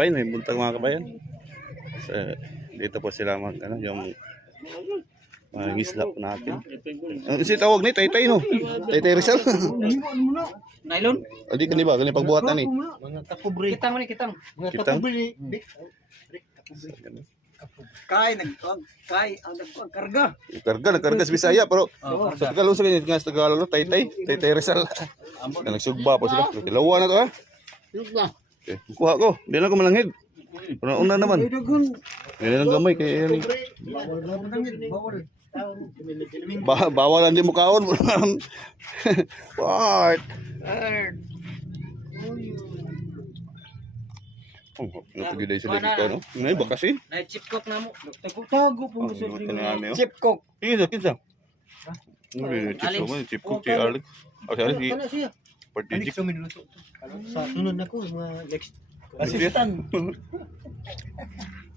kabayan, may buntag mga kabayan. So, dito po sila yung ngisla po natin. Si tawag ni Taytay no? Taytay Rizal. Nylon? O di kani ba? Kani pagbuhat na ni. Mga takubri. Kitang man kitang. Mga Kitang? takubri. Kay ang nagkarga. Nagkarga sa Bisaya pero sa Tagalog sa ganyan nga sa Tagalog Taytay Rizal. Nagsugba po sila. Kilawa na to ha. Okay, kuha ko. Di na ko malanghid. Una naman. Hindi lang gamay kay bawal ang di mo kaon. What? Napagday sila dito, no? Ngay ba kasi? Na chip cook na mo. Tago po mo sa Chip cook. Kinsa? Chip cook si Alex. Okay, si Party Chip. Sa sunod na ko mga next assistant.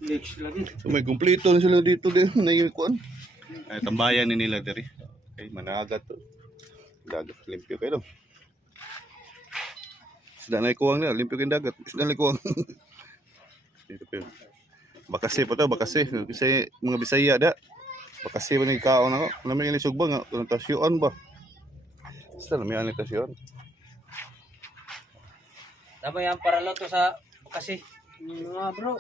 Next lagi. So may kumpleto na sila dito din. Naiikuan. Ay, tambayan ni nila diri. Okay, managat to. Dagat limpyo kayo lang. Isda na ikuwang nila, limpyo kayong dagat. Isda na ikuwang. Dito pa yun. Bakasi po to, bakasi. Kasi mga Bisaya da. Bakasi pa nagkaon ako. Alam mo yung ilisugba nga. Kung tasyon ba? Basta alam mo yung tasyon. Tama yan para loto sa kasi mga bro.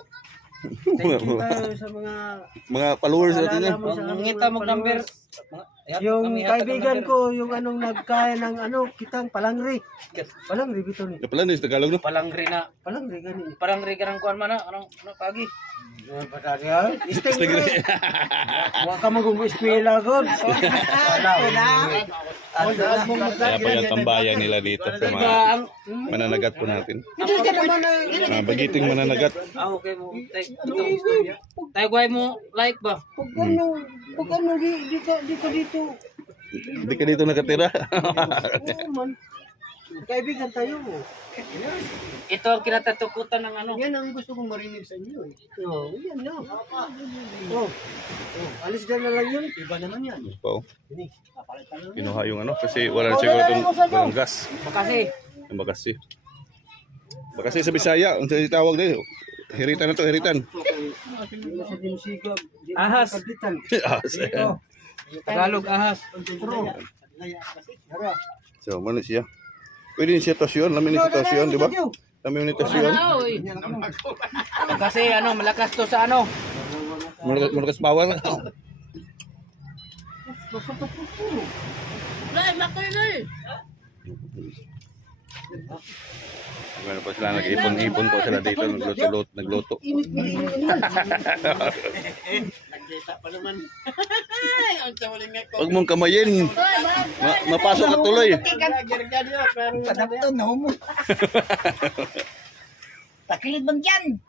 Thank you tayo sa mga followers natin yan. Ngita mo number. Yung kaibigan ko, yung anong nagkaya ng kitang palangri. Palangri bito ni. Pala na sa Tagalog no? Palangri na. Palangri gani. Palangri ka ng kuan man na. Anong pagi? Istingre. Wa ka magong eskwela god. Kaya pa yung tambayan nila dito sa mga mananagat po natin. Mga bagiting mananagat. Okay mo. Tayo guay mo like ba? Pag ano di ka dito. Hindi ka dito nakatira. Oo man. Kaibigan tayo mo. Ito ang kinatatukutan ng ano. Yan ang gusto kong marinig sa inyo. Oo, yan na. Oh, alis dyan na lang yun. Iba naman yan. Po. Kinuha yung kasi wala siguro itong walang gas. Makasi. Ang bakasi. Bakasi sa Bisaya, ang tawag din. Hiritan na to, hiritan. Ahas. Tagalog ahas. So, ano siya? Pwede siya tasyon, lamin ni tasyon, di ba? Lamin ni tasyon. Kasi malakas to sa Malakas power. Bueno, po sila nag-ipon-ipon po sila dito, nagluto. Huwag mong kamayin. Mapasok ka tuloy. Padapto na mo. Takilid bang dyan?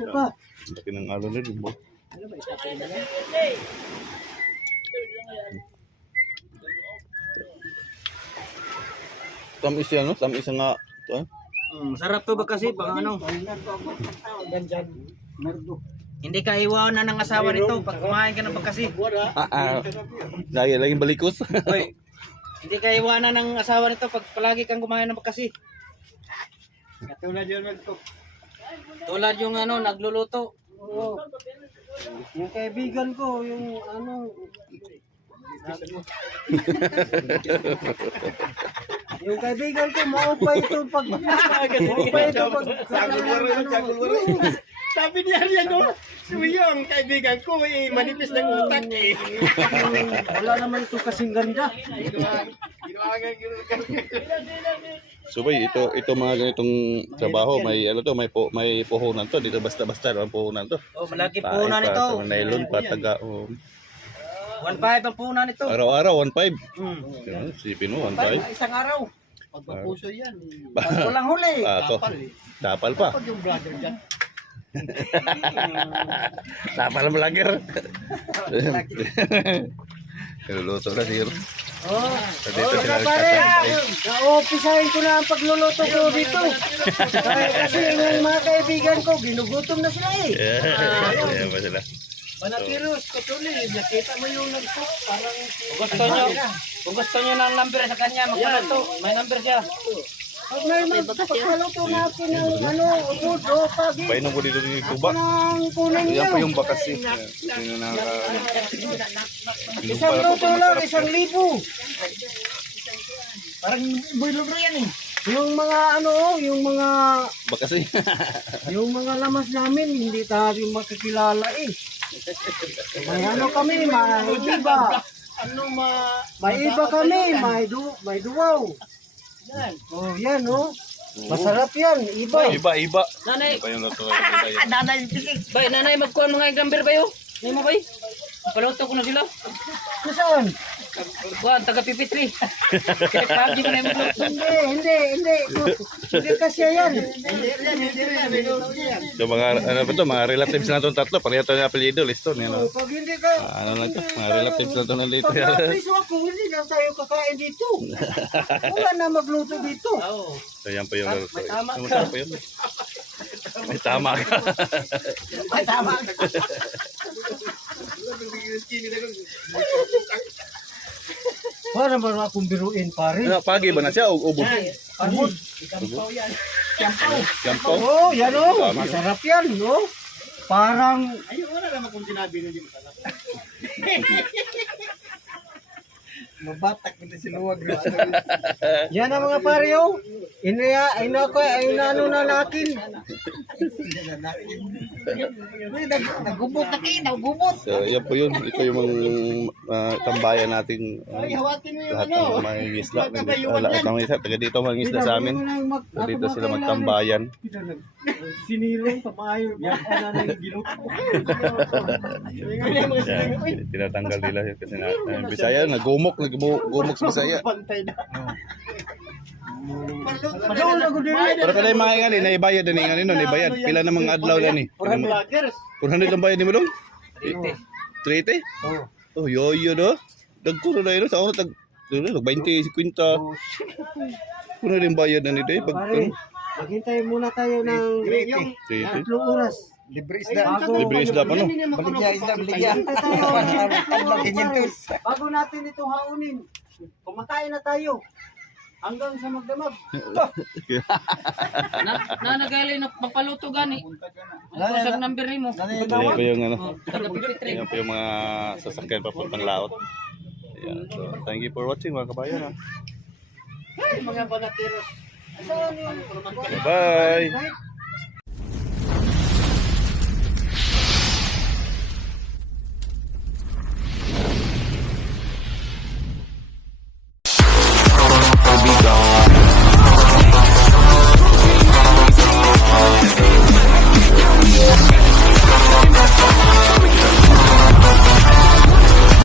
Ito pa. Laki ng alon na rin mo. Tamis yan, no? Tamis nga. Sarap to ba kasi pag hindi ka iwanan ng asawa nito pag kumain ka ng pagkasi. Dahil laging balikos. Hoy. Hindi ka iwanan ng asawa nito pag palagi kang kumain ng pagkasi. Katulad yun magkok. Tulad yung nagluluto. Oo. Yung kaibigan ko, yung yung kaibigan ko, maupay ito pag sabi niya Suyong, kaibigan ko manipis ng utak wala naman ito kasing ganda. So bay, ito mga ganitong trabaho, may may puhunan to dito basta-basta ang puhunan to. Oh, malaki puhunan ito. Nylon pa taga 1.5 ang puhunan ito. Araw-araw 1.5. Sipin mo 1.5. Isang araw. pagpapuso yan Walang huli. Dapal pa. pag yung brother dyan Dapal ang vlogger. Niluluto na sir. Dito sila nagtatay. Na-officeahin ko na ang pagluluto ko dito. Kasi yung mga kaibigan ko, ginugutom na sila eh. Ayan pa sila. Panapiros, katuloy, nakita mo yung nag-cook, parang... Kung gusto nyo ng number sa kanya, magpalato. May number siya. Pag may magpakaluto na ako ng ano, udo, pagi. Painom ko dito yung tuba. Nang kunin Yan niyo. po yung bakasi. Yan na Isang luto lang, 1,000. Parang boy-lubro yan eh. Yung mga ano, bakasi. yung mga lamas namin, hindi tayo makikilala eh. May ano kami, may iba. Ano May iba kami, may duwaw. Oh, yan oh. Masarap yan, iba. Iba. Nanay, Iba yung luto. Nanay pisik. bay, nanay, magkuhan mga gambir ba yun? Hindi mo bay? Paluto ko na sila. Saan? Kuhan, taga pipitri. Kaya pagi ko na yung magluto. Hindi. Hindi kasi yan. So mga ano ba to, mga relatives na itong tatlo, pareho ito yung apelyido, listo niya. Oh, pag hindi ka, Ano lang to, mga relatives na ito na dito. pag napriso ako, hindi na tayo kakain dito. Wala na magluto dito. Oo. So yan po yung luto. may tama ka. Masarap po yun. May tama ka. Ay, tama. Para naman akong biruin, pare. Ano, pagi ba na siya o ubo? Abot. Kampo? Oh, yan oh. Masarap yan, no? Parang, Ayun, wala naman kung sinabi na di masarap. Mabatak mo na si Luwag. yan ang mga pare, oh. Inano na natin. Nagubot na kayo, nagubot. So yan po yun. Ito yung mga tambayan nating Ay, hawakin mo yung lahat ano. ng mga isla. Magkabayuan Lahat yan. ng isla. Taga dito mga isla sa amin. Dito sila magtambayan. Sinilong, pamayo. Yan ka na yung ginuto. Yan. Tinatanggal nila yun kasi na Bisaya, nagumok sa Bisaya. Pantay na. Padaw na ko din. Pero kada yung mga ingani, naibayad na ingani no, naibayad. Pila namang adlaw na ni. 400 lang bayad ni mo dong? 380? Oh, yoyo do. Dagko na yun. Sa ako, 20, 50. Puno rin bayad na nito eh. Pag, Pare, maghintay muna tayo ng 380. 3 oras. Libre isda. Libre isda pa no? Baligya isda, baligya. Bago natin ito haunin, kumakain na tayo. Hanggang sa magdamag. Nagali na magpaluto gani. Ang kusag number ni mo. Yan po yung ano. Taga pipitri. Yan po yung mga sasakyan papuntang laot. Ayan. So, thank you for watching mga kabayan. Mga banatiros. Saan yun? Bye! Right?